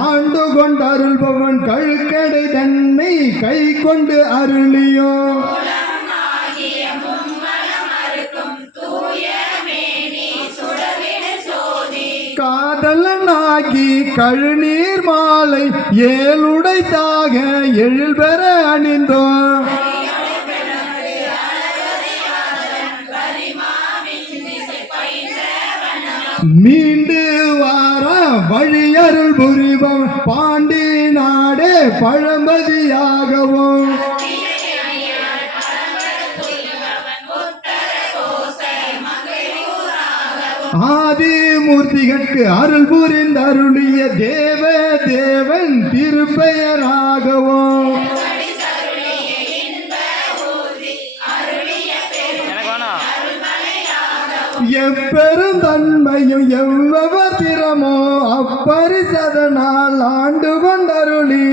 ஆண்டு கொண்டருள்பவன் கழுக்கடை தன்னை கை கொண்டு அருளியோ காதலனாகி கழுநீர் மாலை ஏழுடைத்தாக எழில் பெற அணிந்தோ மீண்டு வார வழியருள் புரிபம் பாண்டி நாடே பழமதியாகவும் ஆதிமூர்த்திகளுக்கு அருள் புரிந்து அருளிய தேவ தேவன் திருப்பெயராகவும் எப்பெரும் தன்மையும் எவ்வளவு திறமோ அப்பரிசதனால் ஆண்டு கொண்டருளி